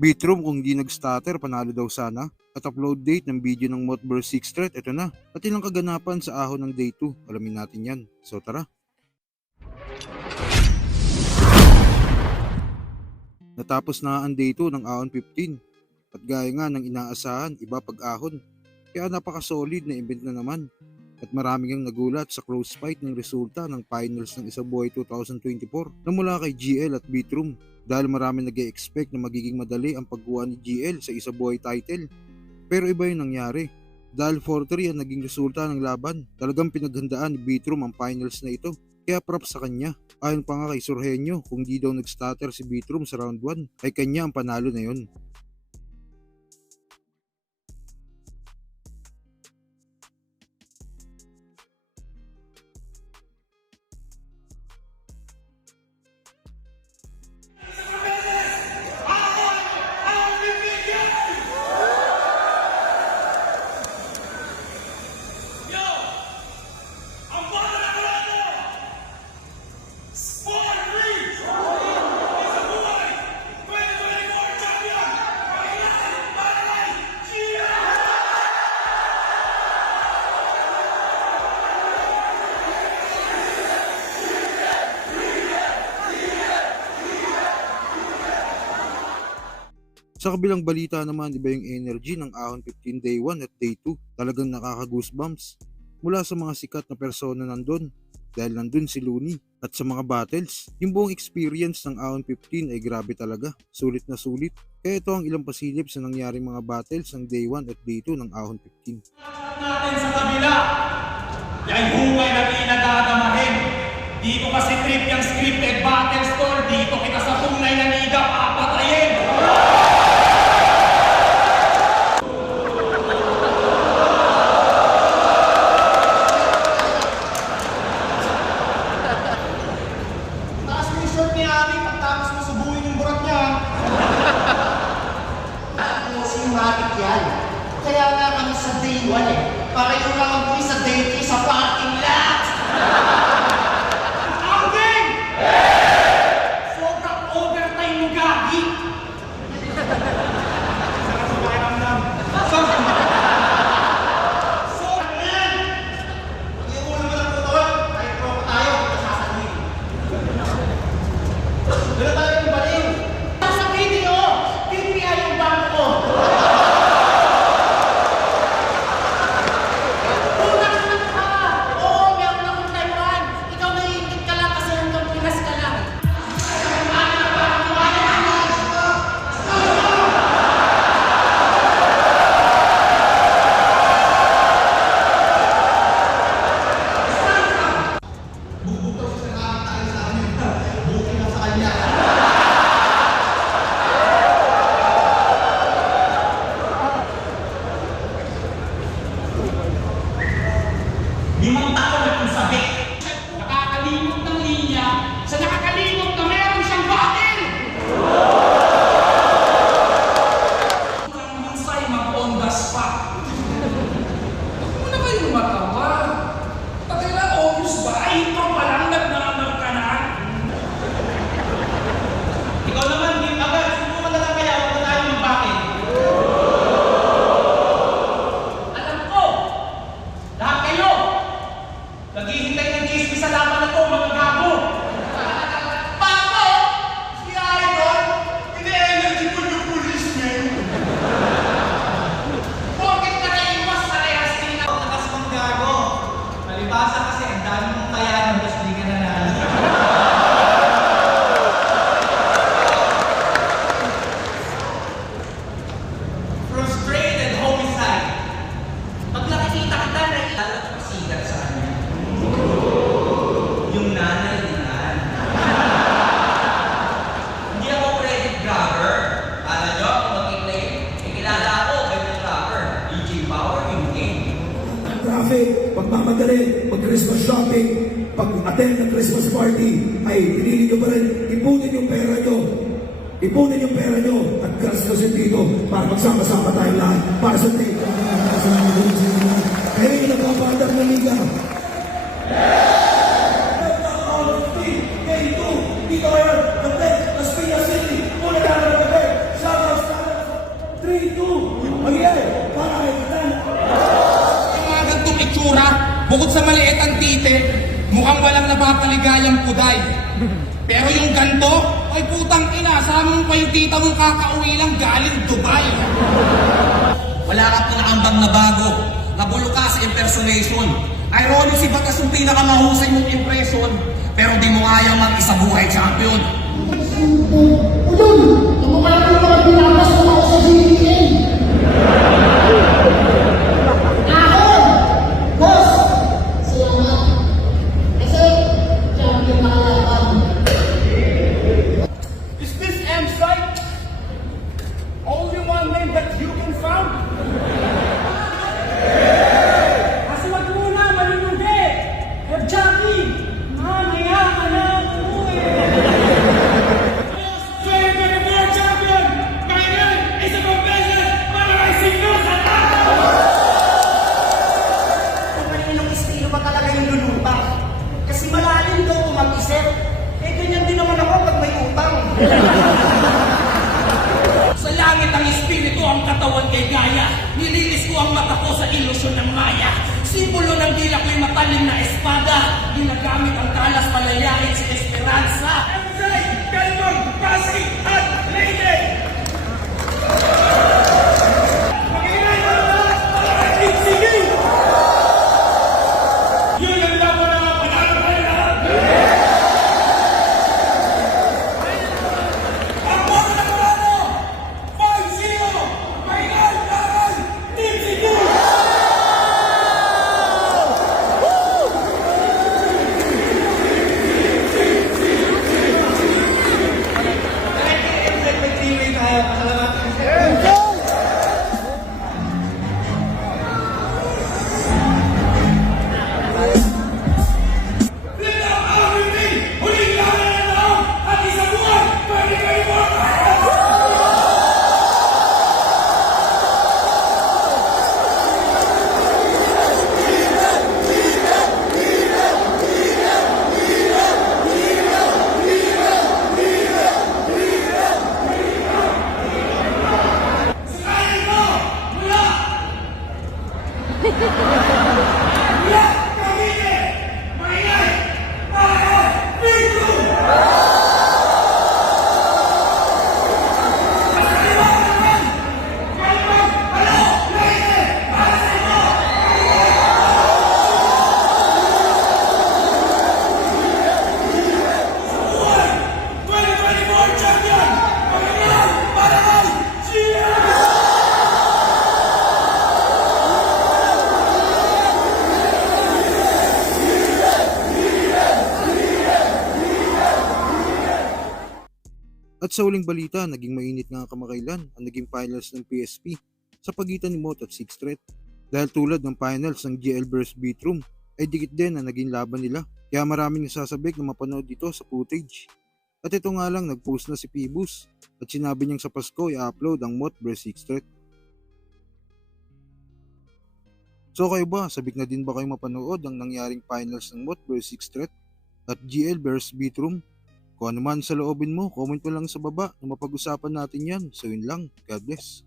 Bitroom kung di nag-stutter, panalo daw sana. At upload date ng video ng Modburst 6 threat, ito na. At ilang kaganapan sa ahon ng day 2, alamin natin yan. So tara. Natapos na ang day 2 ng ahon 15. At gaya nga ng inaasahan, iba pag-ahon. Kaya napaka-solid na event na naman. At maraming ang nagulat sa close fight ng resulta ng finals ng Isabuhay 2024 na mula kay GL at Bitroom. Dahil marami nag-e-expect na magiging madali ang pagkuha ni GL sa Isabuhay title. Pero iba yung nangyari. Dahil 4-3 ang naging resulta ng laban, talagang pinaghandaan ni Bitroom ang finals na ito. Kaya props sa kanya. Ayon pa nga kay Surhenyo, kung di daw nag-stutter si Bitroom sa round 1, ay kanya ang panalo na yon. Sa kabilang balita naman, iba yung energy ng ahon 15 day 1 at day 2. Talagang nakaka-goosebumps. Mula sa mga sikat na persona nandun, dahil nandun si Looney. At sa mga battles, yung buong experience ng ahon 15 ay grabe talaga. Sulit na sulit. Kaya ito ang ilang pasilip sa nangyaring mga battles ng day 1 at day 2 ng ahon 15. Natin sa kabila, yung hukay na pinagdadamahin. Dito kasi trip yung scripted battle store. Dito kita sa tunay na liga papatayin. Kaya nga kami sa day 1 para yung naman po sa day 3 sa parking lot! Ang game! Sobrang overtime mo, Gagi! Sarap sa pakiramdam. Yung ulo mo lang po doon, kahit proko tayo, nasasaluhin. Doon tayo yung baliw! Sa video, PPI yung bangko! Limang taon na kung sabi. Nakakalimot ng linya sa nakakalimot na meron siyang battle! Ang mansay mag-on the spot. Huwag mo na kayo matawa. Patay na obvious ba? Ay, ito pa lang nagmamar ka na. Ikaw naman, game agad. Sino mo na lang kaya huwag na tayo mag-bakit? Alam ko, lahat kayo, naghihintay ng chismis sa laban na to, mga gago! Papo! Si Idol! Ini-energy ko yung pulis niya. Bakit ka naiwas sa rehas nila? Lakas mong gago. Palibasa kasi ang dami mong kayanan, tapos hindi ka nanalo. Frustrated homicide. Pag nakikita kita, nakikita ko sigat sa kanya. Yung nanay ni Nan. Hindi ako credit grabber. Kala nyo ako mag-claim? Ikilala ako, credit grabber. DJ Power yung game. Traffic, pagmamadali, mag-Christmas shopping, pag-attend ng Christmas party, ay pinili nyo pa rin, ipunin yung pera nyo. Ipunin yung pera nyo at gastusin dito para magsama-sama tayo lahat para sa tayo. Kayo yung nagpapandar ng liga. Dito kayo, the best, Las Piñas City, una na ng shout out mukhang walang napapaligayang kuday. Pero yung ganto, ay putang ina, sama mo pa yung tita mong kakauwi lang galing Dubai. Wala ka pinakambag na bago. Nabulo ka sa impersonation. Ironic si Batas yung pinakamahusay mong impression. Pero di mo kaya mag-isabuhay champion. Is this M's right? Only one name that you can found? Kasi wag muna, malinugay. Jackie, mayaman na ako eh. 2024 champion! My name is a confession para kay Sino sa Kung kaninong estilo ba talaga yung lulutang? Kasi malalim daw kung mag-isip. Eh, ganyan din naman ako pag may utang. Sa langit ang espiritu ang katawan kay Gaya. Nililis ko ang mata ko sa ilusyon ng Maya. Simbolo ng dila ko'y matalim na espada. Ginagamit ang talas palayain si Esperanza. MJ, Calmon, Pasig at Lady! Mag-ingay mo na lahat para kay King Sige! Yun ang laban na mga panalo kayo lahat! Ang boto ng Morado! 5-0! Final para kay Team Sige! May three-way tayo. Pasalamatan. Dito ang awin! Huling laban ng taon at isang buwan! 2024! Sakayin mo! Mula! Mula! Cavite! Maingay! Para Pico! Masaliwa ka naman! Kalpag! Ano? Leyte! Para sa inyo! Buwan! 2024 champion! Panginoon! Para kay GM! At sa huling balita, naging mainit nga kamakailan ang naging finals ng PSP sa pagitan ni Mot at Six Threat. Dahil tulad ng finals ng GL vs Beatroom ay dikit din ang naging laban nila. Kaya maraming nasasabik na mapanood dito sa footage. At ito nga lang, nagpost na si Phoebus at sinabi niyang sa Pasko i-upload ang Mot vs Six Threat. So kayo ba, sabik na din ba kayo mapanood ang nangyaring finals ng Mot vs Six Threat at GL vs Beatroom? Kung ano man sa loobin mo, comment mo lang sa baba na mapag-usapan natin yan. So yun lang, God bless.